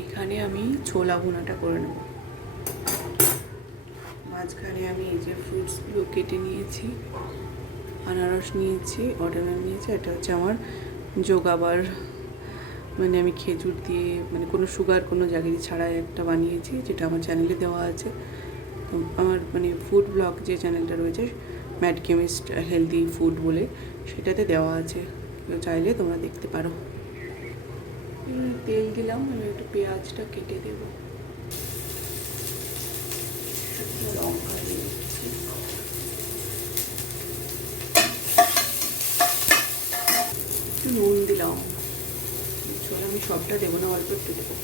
এখানে আমি ছোলা ভুনাটা করে নেব। মাঝখানে আমি এই যে ফ্রুটসগুলো কেটে নিয়েছি, আনারস নিয়েছি, ওয়াটারমেলন নিয়েছি। এটা হচ্ছে আমার যোগাবার, মানে আমি খেজুর দিয়ে, মানে কোনো সুগার কোনো জায়গায় ছাড়াই একটা বানিয়েছি, যেটা আমার চ্যানেলে দেওয়া আছে। তো আমার মানে ফুড ব্লগ যে চ্যানেলটা রয়েছে, ম্যাড কেমিস্ট হেলদি ফুড বলে, সেটাতে দেওয়া আছে, চাইলে তোমরা দেখতে পারো। তেল দিলাম, আমি একটু পেঁয়াজটা কেটে দেবো, লঙ্কা দিয়ে দিচ্ছি, একটু নুন দিলাম। চলো আমি সবটা দেবো না, অল্প একটু দেবো।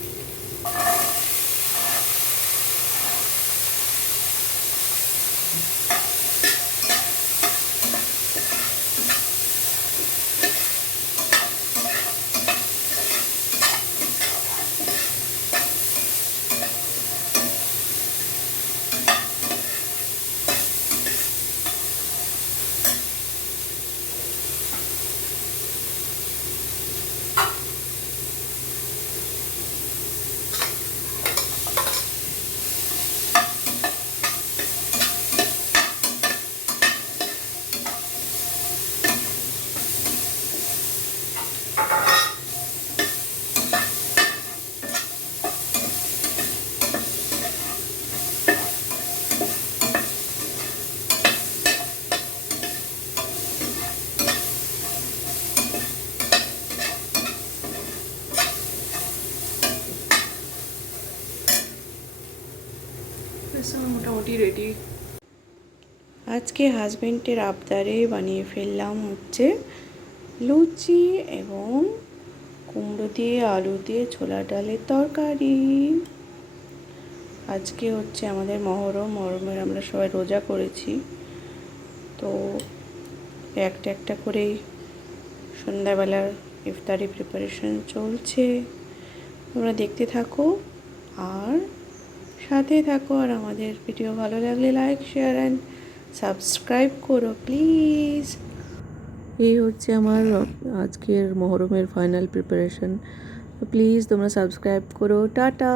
মোটামুটি রেডি। আজকে হাজবেন্ডের আবদারে বানিয়ে ফেললাম হচ্ছে লুচি এবং কুমড়ো দিয়ে আলু দিয়ে ছোলা ডালের তরকারি। আজকে হচ্ছে আমাদের মহরমের আমরা সবাই রোজা করেছি, তো একটা একটা করেই সন্ধ্যাবেলার ইফতারি প্রিপারেশন চলছে। তোমরা দেখতে থাকো আর সাথে থাকো, আর আমাদের ভিডিও ভালো লাগলে লাইক, শেয়ার অ্যান্ড সাবস্ক্রাইব করো প্লিজ। এই হচ্ছে আমার আজকের মহরমের ফাইনাল প্রিপারেশন। প্লিজ তোমরা সাবস্ক্রাইব করো। টাটা।